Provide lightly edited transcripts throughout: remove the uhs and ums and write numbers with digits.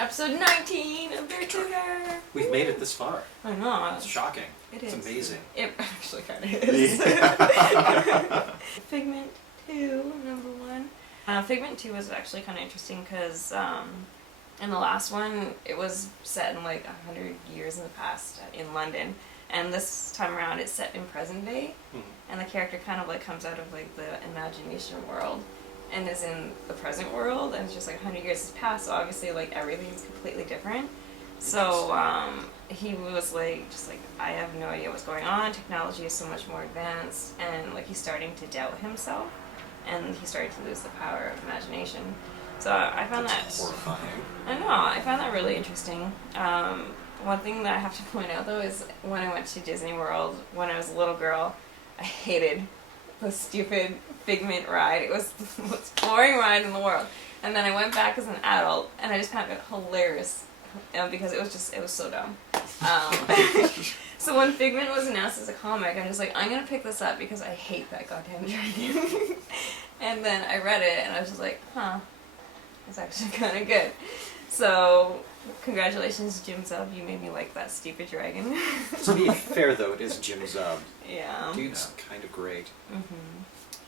Episode 19 of Nerdcouver. We've made it this far. I know. It's shocking. It's amazing. It actually kind of is. Figment 2, number 1. Figment 2 was actually kind of interesting because in the last one, it was set in like 100 years in the past in London. And this time around, it's set in present day. And the character kind of like comes out of like the imagination world and is in the present world, and it's just like 100 years has passed, so obviously like everything's completely different. So he was like, just like, I have no idea what's going on, technology is so much more advanced, and like he's starting to doubt himself, and he's starting to lose the power of imagination. So I found That's horrifying. I know, I found that really interesting. One thing that I have to point out though is when I went to Disney World when I was a little girl, I hated the stupid Figment ride. It was the most boring ride in the world. And then I went back as an adult, and I just found it hilarious because it was so dumb. So when Figment was announced as a comic, I'm just like, I'm gonna pick this up because I hate that goddamn dragon. And then I read it, and I was just like, huh, it's actually kind of good. So congratulations, Jim Zub, you made me like that stupid dragon. To be fair though, it is Jim Zub. Yeah. Dude's kind of great.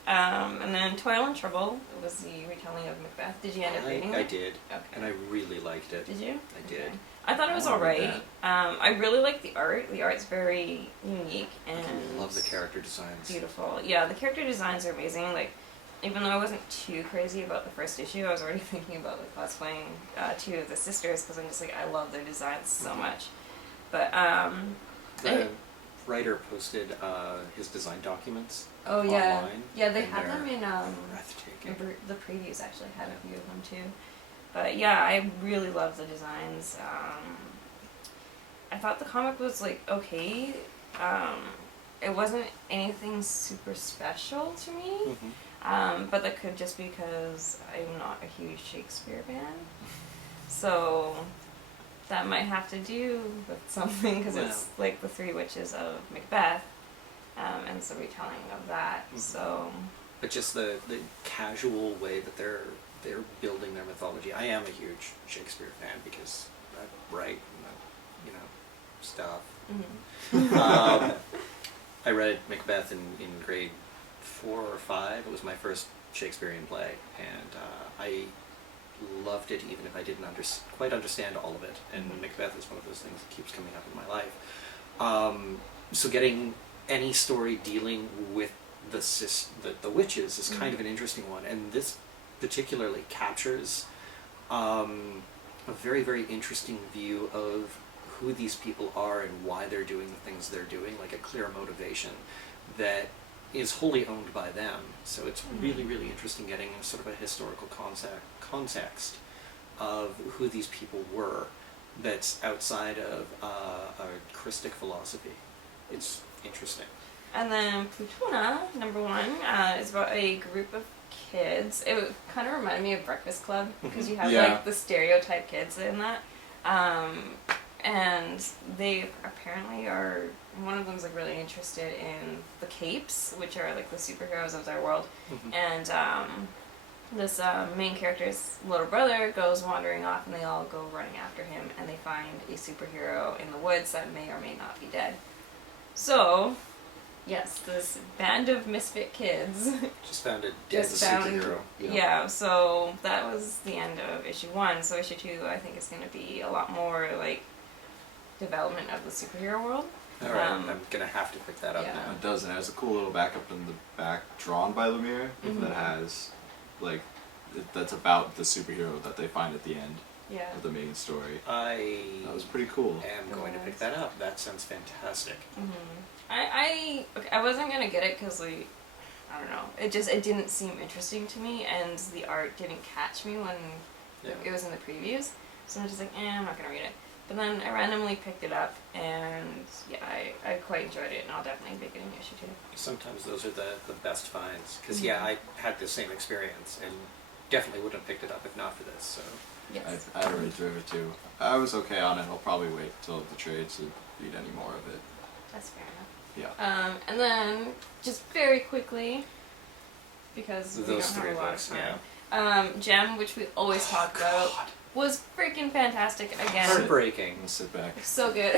And then Toil and Trouble was the retelling of Macbeth. Did you end up reading it? I did. Okay. And I really liked it. Did you? I did. Okay. I thought it was alright. I really like the art. The art's very unique and I love the character designs. beautiful. Yeah, the character designs are amazing. Like, even though I wasn't too crazy about the first issue, I was already thinking about like cosplaying two of the sisters because I'm just like, I love their designs so much. But the writer posted his design documents. Oh yeah, online, yeah, they had them in breathtaking. the previews actually had a few of them too. But yeah, I really love the designs. I thought the comic was like okay. It wasn't anything super special to me. But that could just be because I'm not a huge Shakespeare fan. So that might have to do with something because it's like the Three Witches of Macbeth. And it's a retelling of that. So, but just the casual way that they're building their mythology. I am a huge Shakespeare fan because I write, stuff. I read Macbeth in grade 4 or 5. It was my first Shakespearean play, and I loved it even if I didn't quite understand all of it. And Macbeth is one of those things that keeps coming up in my life. So getting any story dealing with the witches is kind of an interesting one, and this particularly captures a very, very interesting view of who these people are and why they're doing the things they're doing, like a clear motivation that is wholly owned by them. So it's really, really interesting getting sort of a historical context of who these people were that's outside of a Christic philosophy. It's interesting. And then Plutona, number 1, is about a group of kids. It kind of reminded me of Breakfast Club because you have like the stereotype kids in that. And they apparently are, one of them's like really interested in the capes, which are like the superheroes of their world. And this main character's little brother goes wandering off, and they all go running after him, and they find a superhero in the woods that may or may not be dead. So, yes, this band of misfit kids just found a dead superhero. Yeah, so that was the end of issue 1. So issue 2, I think, is going to be a lot more like development of the superhero world. Alright, I'm going to have to pick that up now. It does, and it has a cool little backup in the back drawn by Lemire that has, like, that's about the superhero that they find at the end of the main story. That was pretty cool. I'm going to pick that up. That sounds fantastic. I wasn't going to get it because, like, I don't know, it didn't seem interesting to me, and the art didn't catch me when it was in the previews, so I'm just like, I'm not going to read it. But then I randomly picked it up, and I quite enjoyed it, and I'll definitely be getting issue 2. Sometimes those are the best finds, because I had the same experience, and definitely would have picked it up if not for this, so. Yes. I already drove it too. I was okay on it. I'll probably wait till the trades to read any more of it. That's fair enough. Yeah. And then, just very quickly, because we don't Those have three a lot books, of time. Gem, which we always talk about. was freaking fantastic again. Heartbreaking. Sit back. So good.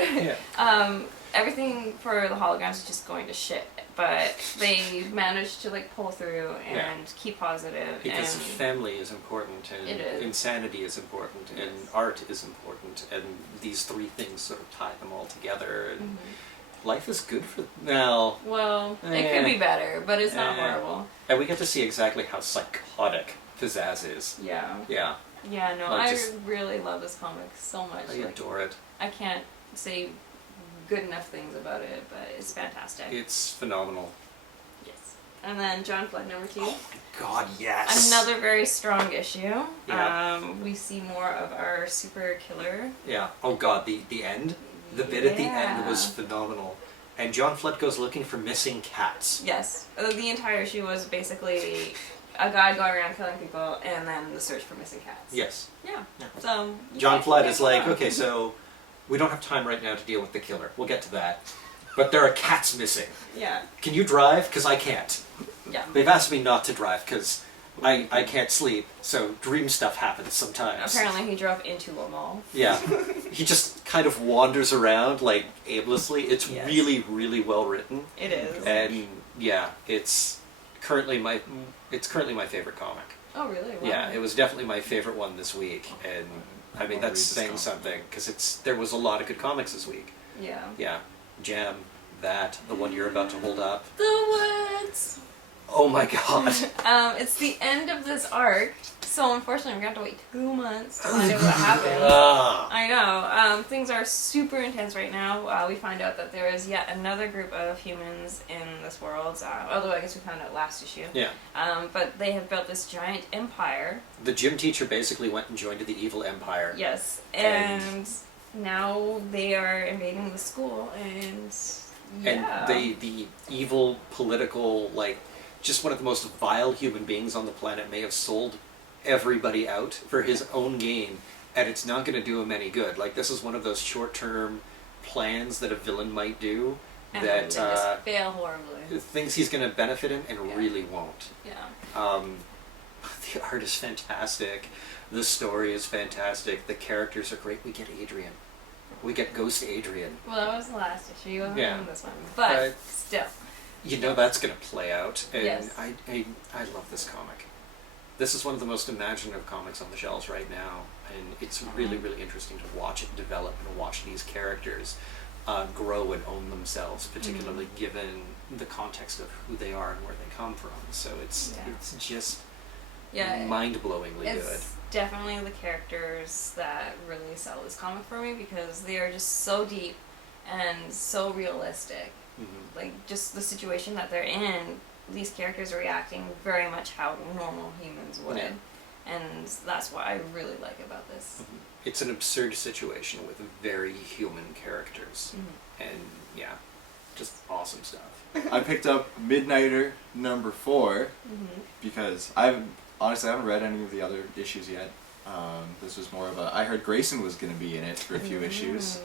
Yeah. Everything for the holograms is just going to shit, but they managed to like pull through and keep positive. Because and family is important, and insanity is important, and art is important, and these three things sort of tie them all together. And life is good for now. Well, it could be better, but it's not horrible. And we get to see exactly how psychotic Pizzazz is. Yeah. Yeah. Yeah, no, I really love this comic so much. I adore it. I can't say good enough things about it, but it's fantastic. It's phenomenal. Yes. And then John Flood #2. Oh my god, yes! Another very strong issue. Yeah. We see more of our super killer. Yeah. Oh god, the end? The bit at the end was phenomenal. And John Flood goes looking for missing cats. Yes. The entire issue was basically a guy going around killing people and then the search for missing cats. Yes. Yeah. So John Flood is like, okay, so we don't have time right now to deal with the killer. We'll get to that. But there are cats missing. Yeah. Can you drive? Because I can't. Yeah. They've asked me not to drive because I can't sleep, so dream stuff happens sometimes. Apparently he drove into a mall. Yeah. He just kind of wanders around, like, aimlessly. It's really, really well written. It is. And, yeah, it's currently my favorite comic. Oh, really? Wow. Yeah, it was definitely my favorite one this week. And, I mean, that's saying something, because there was a lot of good comics this week. Yeah. Yeah. Jam, that, the one you're about to hold up. The Woods! Oh my god. It's the end of this arc, so unfortunately we're going to have to wait 2 months to find out what happens. I know. Things are super intense right now. We find out that there is yet another group of humans in this world, although I guess we found out last issue. Yeah. But they have built this giant empire. The gym teacher basically went and joined the evil empire. Yes. And now they are invading the school, and yeah. And the evil political, like, just one of the most vile human beings on the planet may have sold everybody out for his own gain, and it's not going to do him any good. Like, this is one of those short-term plans that a villain might do and that they just fail horribly. Thinks he's going to benefit him and really won't. Yeah. The art is fantastic. The story is fantastic. The characters are great. We get Adrian. We get Ghost Adrian. Well, that was the last issue. You haven't done this one, but still. You know that's going to play out, and yes. I love this comic. This is one of the most imaginative comics on the shelves right now, and it's really, really interesting to watch it develop and watch these characters grow and own themselves, particularly given the context of who they are and where they come from. So it's just mind-blowingly good. It's definitely the characters that really sell this comic for me, because they are just so deep and so realistic. Mm-hmm. Like, just the situation that they're in, these characters are reacting very much how normal humans would. Yeah. And that's what I really like about this. Mm-hmm. It's an absurd situation with very human characters. Mm-hmm. And, just awesome stuff. I picked up Midnighter #4 because I haven't read any of the other issues yet. This was more of I heard Grayson was going to be in it for a few issues.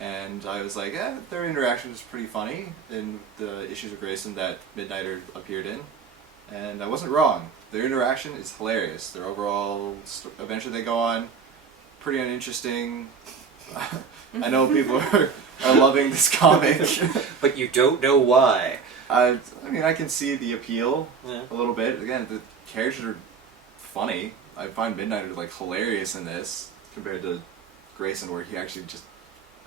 And I was like, their interaction is pretty funny in the issues of Grayson that Midnighter appeared in. And I wasn't wrong. Their interaction is hilarious. Their overall adventure they go on, pretty uninteresting. I know people are loving this comic. But you don't know why. I mean, I can see the appeal a little bit. Again, the characters are funny. I find Midnighter like hilarious in this compared to Grayson, where he actually just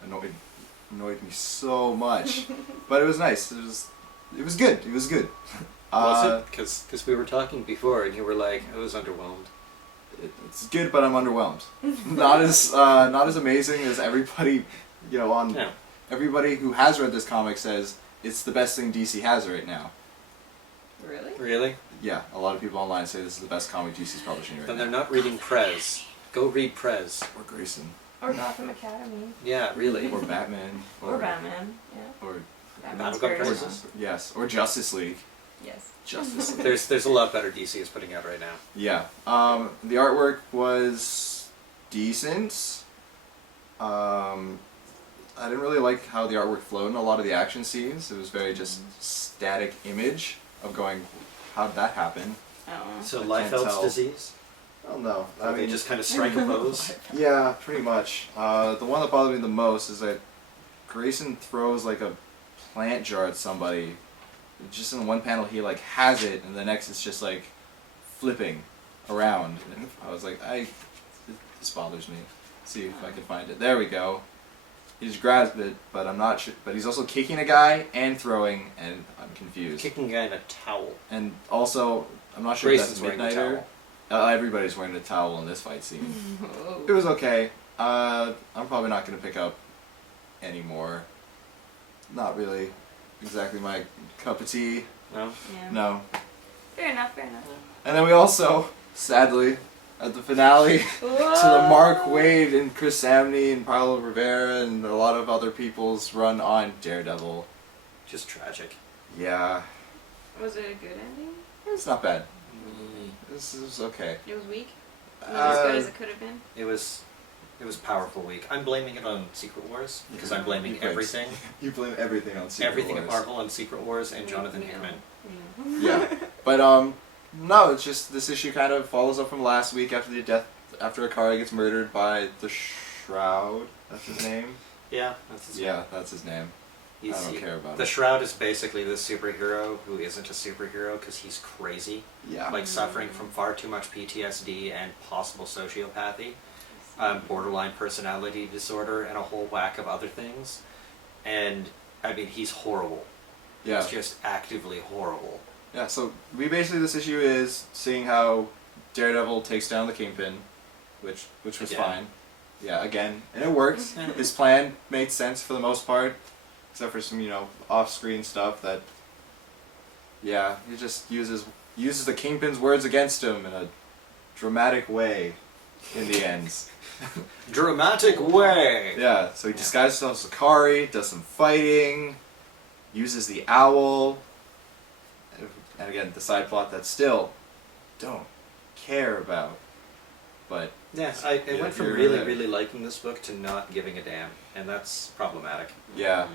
annoyed me so much. But it was nice. It was good. It was good. Was it? Because we were talking before, and you were like, I was underwhelmed. It's good, but I'm underwhelmed. Not as amazing as everybody, everybody who has read this comic says it's the best thing DC has right now. Really? Really? Yeah, a lot of people online say this is the best comic DC's publishing right now. Then they're not reading Prez. Go read Prez. Or Grayson. Or Gotham Academy. Yeah, really. Or Batman. Or Batman, yeah. Or Batman. Yes, or Justice League. Yes. Justice League. There's a lot better DC is putting out right now. Yeah. The artwork was decent. I didn't really like how the artwork flowed in a lot of the action scenes. It was very just static image of going, how did that happen? So Liefeld's disease? Well, no. I mean, just kind of strike a pose. Yeah, pretty much. The one that bothered me the most is that Grayson throws like a plant jar at somebody. Just in one panel, he like has it, and the next it's just like flipping around. And I was like, this bothers me. See if I can find it. There we go. He just grabs it, but I'm not sure. But he's also kicking a guy and throwing, and I'm confused. Kicking a guy in a towel. And also, I'm not sure Grayson's if that's wearing a Midnighter. towel. Everybody's wearing a towel in this fight scene. It was okay. I'm probably not going to pick up any more. Not really exactly my cup of tea. No? Yeah. No. Fair enough, fair enough. And then we also, sadly, at the finale, to the Mark Waid and Chris Samney and Paulo Rivera and a lot of other people's run on Daredevil. Just tragic. Yeah. Was it a good ending? It's not bad. This is okay. It was weak? Not as good as Uh, it could have been? It was powerful week. I'm blaming it on Secret Wars because I'm blaming You blame- everything. You blame everything on Secret Everything Wars. at Marvel on Secret Wars and Jonathan Hickman. Yeah, but no, it's just this issue kind of follows up from last week after Akari gets murdered by the Shroud. That's his name. Yeah, that's his Yeah, that's his name. name. I don't care about The him. Shroud is basically this superhero who isn't a superhero because he's crazy, Yeah. like suffering from far too much PTSD and possible sociopathy, borderline personality disorder, and a whole whack of other things. And I mean, he's horrible. Yeah. He's just actively horrible. Yeah. So basically this issue is seeing how Daredevil takes down the Kingpin, which was Again. fine. Yeah, again, and it worked. His plan made sense for the most part, except for some off-screen stuff that. Yeah, he just uses the Kingpin's words against him in a dramatic way, in the end. Dramatic way! Yeah, so he disguises himself as Akari, does some fighting, uses the owl, and again, the side plot that still don't care about. But Yeah, I Yeah, went from you're really, right. really liking this book to not giving a damn, and that's problematic. yeah,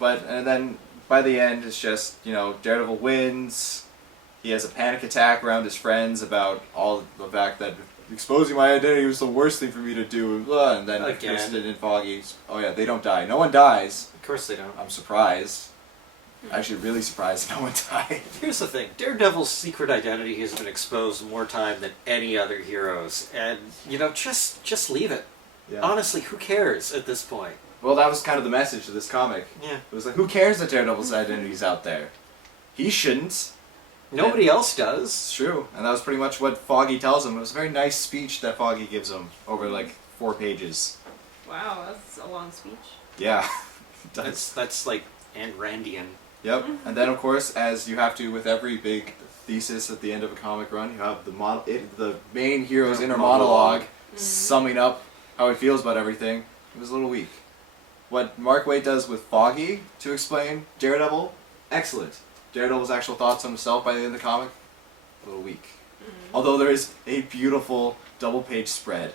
and then by the end, it's just Daredevil wins. He has a panic attack around his friends about all the fact that exposing my identity was the worst thing for me to do, and then Again. Kristen and Foggy. Oh yeah, they don't die. No one dies. Of course they don't. I'm surprised. Actually, really surprised no one died. Here's the thing, Daredevil's secret identity has been exposed more time than any other hero's, and, just leave it. Yeah. Honestly, who cares at this point? Well, that was kind of the message of this comic. Yeah. It was like, who cares that Daredevil's identity's out there? He shouldn't. Nobody else does. It's true. And that was pretty much what Foggy tells him. It was a very nice speech that Foggy gives him over like 4 pages. Wow, that's a long speech. Yeah. It does. That's like Ayn Randian. Yep. And then, of course, as you have to with every big thesis at the end of a comic run, you have the main hero's inner monologue summing up how he feels about everything. It was a little weak. What Mark Waid does with Foggy to explain Daredevil, excellent. Daredevil's actual thoughts on himself by the end of the comic, a little weak. Although there is a beautiful double-page spread.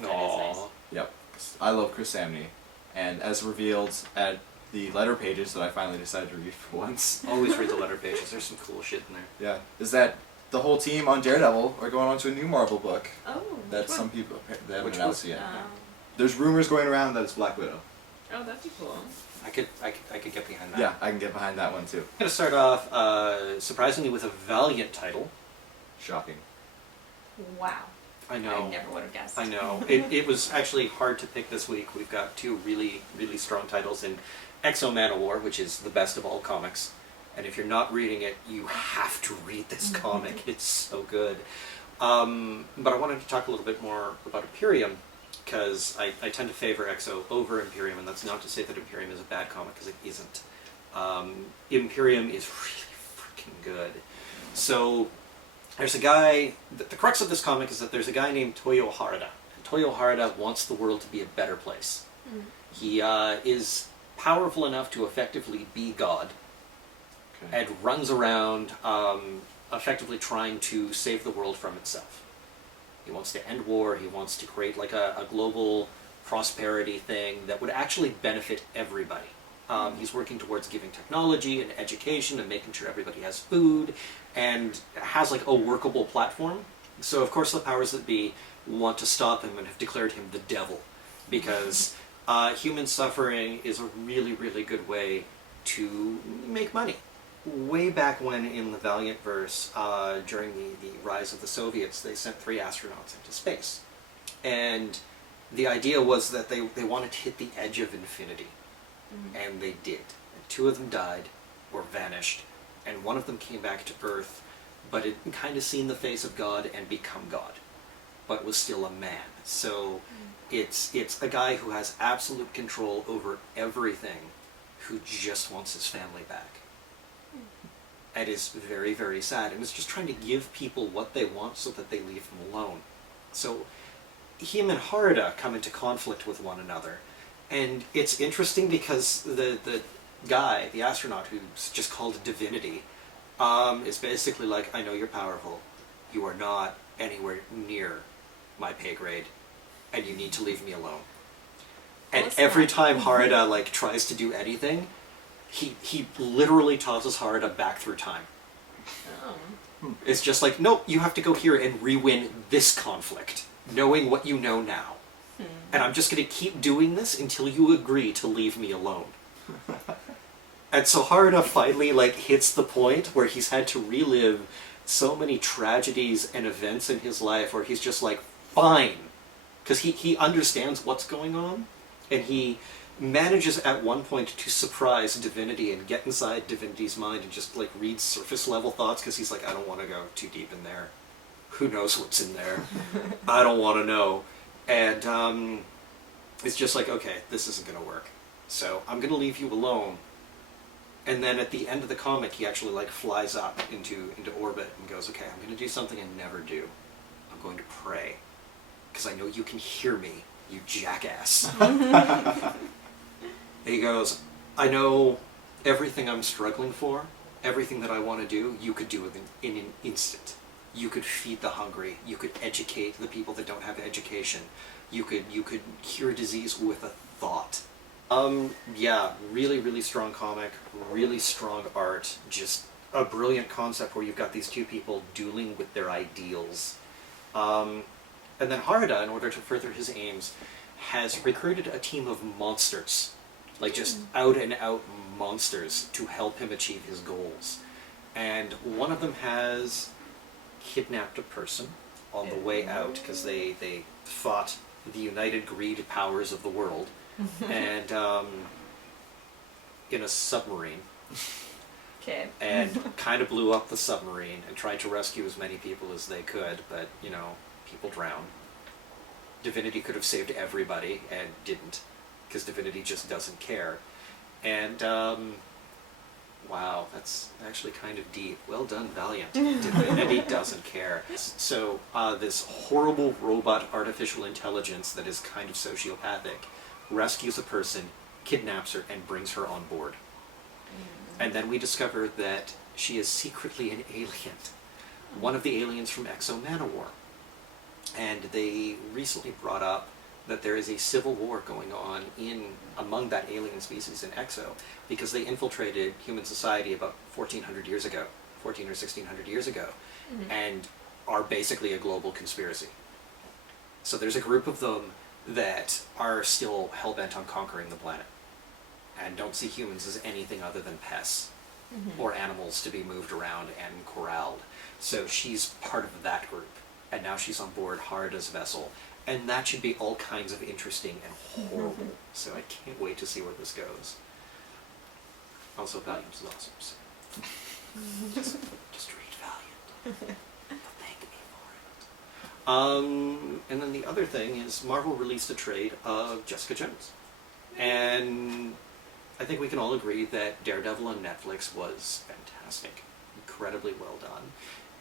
Aww. nice. Yep. I love Chris Samney. And as revealed at the letter pages that I finally decided to read for once, Always read the letter pages, there's some cool shit in there. yeah, is that the whole team on Daredevil are going on to a new Marvel book Oh, that which one? some people they haven't Which announced book? yet. Um, There's rumors going around that it's Black Widow. oh, that'd be cool. I could get behind that. Yeah, I can get behind that one too. I'm going to start off, surprisingly, with a Valiant title. Shocking. Wow. I know. I never would have guessed. I know. It was actually hard to pick this week. We've got 2 really, really strong titles in Exo Man of War, which is the best of all comics. And if you're not reading it, you have to read this comic. It's so good. But I wanted to talk a little bit more about Imperium, because I tend to favor Exo over Imperium, and that's not to say that Imperium is a bad comic, because it isn't. Imperium is really freaking good. So, there's a guy, the crux of this comic is that there's a guy named Toyo Harada. And Toyo Harada wants the world to be a better place. He is powerful enough to effectively be God, and runs around effectively trying to save the world from itself. He wants to end war, he wants to create like a global prosperity thing that would actually benefit everybody. He's working towards giving technology and education and making sure everybody has food, and has like a workable platform. So of course the powers that be want to stop him and have declared him the devil, because human suffering is a really, really good way to make money. Way back when in the Valiant verse, during the rise of the Soviets, they sent 3 astronauts into space. And the idea was that they wanted to hit the edge of infinity. And they did. And 2 of them died, or vanished, and 1 of them came back to Earth, but had kind of seen the face of God and become God, but was still a man. So it's a guy who has absolute control over everything, who just wants his family back. And is very, very sad, and is just trying to give people what they want so that they leave him alone. So him and Harada come into conflict with one another, and it's interesting because the guy, the astronaut who's just called Divinity, is basically like, I know you're powerful, you are not anywhere near my pay grade, and you need to leave me alone. And every time Harada like tries to do anything, he literally tosses Harada back through time. Oh. It's just like, nope, you have to go here and re-win this conflict, knowing what you know now. And I'm just going to keep doing this until you agree to leave me alone. And so Harada finally like hits the point where he's had to relive so many tragedies and events in his life where he's just like, fine. Because he understands what's going on, and he manages at one point to surprise Divinity and get inside Divinity's mind and just like read surface level thoughts, because he's like, I don't want to go too deep in there. Who knows what's in there? I don't want to know. And it's just like, okay, this isn't going to work. So I'm going to leave you alone. And then at the end of the comic, he actually like flies up into orbit and goes, okay, I'm going to do something I never do. I'm going to pray. Because I know you can hear me, you jackass. He goes, I know everything I'm struggling for, everything that I want to do, you could do in an instant. You could feed the hungry, you could educate the people that don't have education, you could cure disease with a thought. Yeah, really, really strong comic, really strong art, just a brilliant concept where you've got these 2 people dueling with their ideals. And then Harada, in order to further his aims, has recruited a team of monsters, like just out and out monsters, to help him achieve his goals. And one of them has kidnapped a person on the way out, because they fought the united greed powers of the world, and in a submarine. Okay. And kind of blew up the submarine and tried to rescue as many people as they could, but, you know, people drown. Divinity could have saved everybody and didn't, because Divinity just doesn't care. And, wow, that's actually kind of deep. Well done, Valiant. Divinity doesn't care. So, this horrible robot artificial intelligence that is kind of sociopathic rescues a person, kidnaps her, and brings her on board. And then we discover that she is secretly an alien. One of the aliens from Exo Manowar. And they recently brought up that there is a civil war going on among that alien species in Exo, because they infiltrated human society about 1400 years ago, 14 or 1600 years ago, and are basically a global conspiracy. So there's a group of them that are still hell-bent on conquering the planet, and don't see humans as anything other than pests, or animals to be moved around and corralled. So she's part of that group, and now she's on board Harada's vessel, and that should be all kinds of interesting and horrible. So I can't wait to see where this goes. Also, Valiant is awesome. So. just read Valiant. Thank me for it. And then the other thing is Marvel released a trade of Jessica Jones. And I think we can all agree that Daredevil on Netflix was fantastic. Incredibly well done.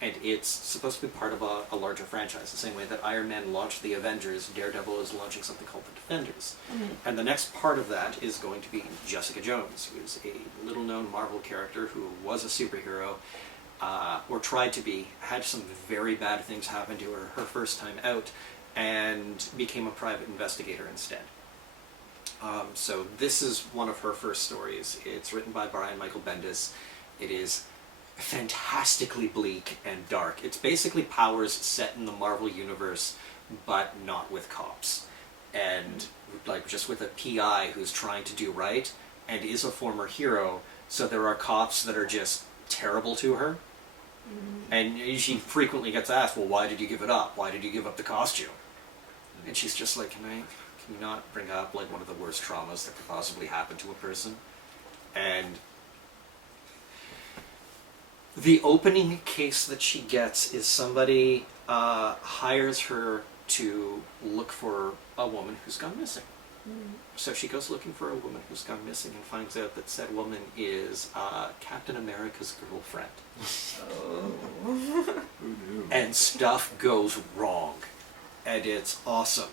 And it's supposed to be part of a larger franchise, the same way that Iron Man launched the Avengers, Daredevil is launching something called the Defenders. And the next part of that is going to be Jessica Jones, who is a little-known Marvel character who was a superhero, or tried to be, had some very bad things happen to her first time out, and became a private investigator instead. So this is one of her first stories. It's written by Brian Michael Bendis. It is fantastically bleak and dark. It's basically Powers set in the Marvel universe, but not with cops. And like just with a PI who's trying to do right and is a former hero, so there are cops that are just terrible to her. And she frequently gets asked, well, why did you give it up? Why did you give up the costume? And she's just like, can you not bring up like one of the worst traumas that could possibly happen to a person? And the opening case that she gets is somebody hires her to look for a woman who's gone missing. So she goes looking for a woman who's gone missing and finds out that said woman is Captain America's girlfriend. Who knew? And stuff goes wrong. And it's awesome.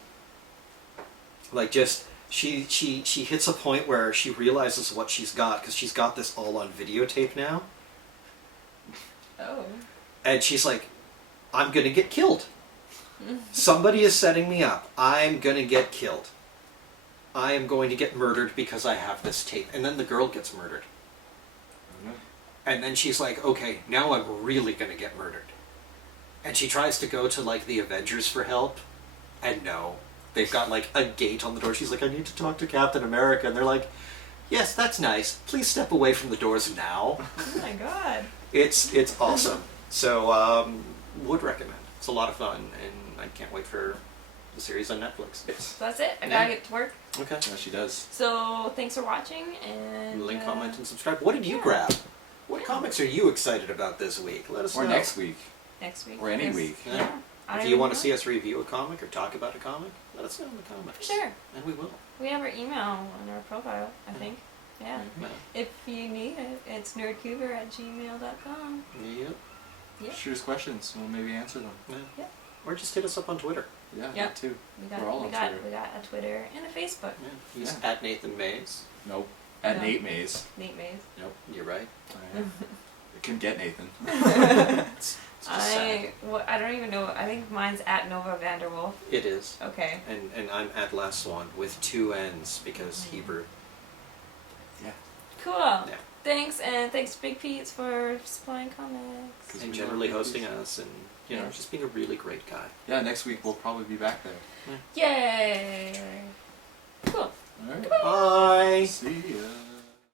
Like just, she hits a point where she realizes what she's got, because she's got this all on videotape now. Oh. And she's like, I'm gonna get killed. Somebody is setting me up. I'm gonna get killed. I am going to get murdered because I have this tape. And then the girl gets murdered. And then she's like, okay, now I'm really gonna get murdered. And she tries to go to like the Avengers for help. And no. They've got like a gate on the door. She's like, I need to talk to Captain America. And they're like, yes, that's nice. Please step away from the doors now. Oh my god. It's awesome. So, would recommend. It's a lot of fun, and I can't wait for the series on Netflix. So that's it. I gotta get to work. Okay. Yeah, she does. So thanks for watching, and Link, comment, and subscribe. What did you grab? What comics are you excited about this week? Let us know. Or next week. next week. Or any Yes. week. Yeah. I If don't you even want to know. see us review a comic or talk about a comic, let us know in the comments. For sure. And we will. We have our email on our profile, I think. Yeah. Yeah. If you need it, it's nerdcouver@gmail.com. Yep. Yeah. Shoot us questions. We'll maybe answer them. Yeah. Yeah. Or just hit us up on Twitter. Yeah, Yeah. that too. We We're all on Twitter. got a Twitter and a Facebook. Yeah. He's Yeah. at Nathan Mays. Nope. At No. Nate Mays. Nate Mays. Nope. You're right. I am. It can get Nathan. It's just sad. I don't even know. I think mine's at Nova Vanderwolf. It is. Okay. And I'm at Last Swan with 2 N's because Hebrew. Yeah. Cool. Yeah. Thanks, and thanks to Big Pete's for supplying comics. 'Cause And we generally love hosting movies. us and, you know, Yeah. just being a really great guy. Yeah, next week we'll probably be back there. Yay! Cool. Alright. Bye! See ya.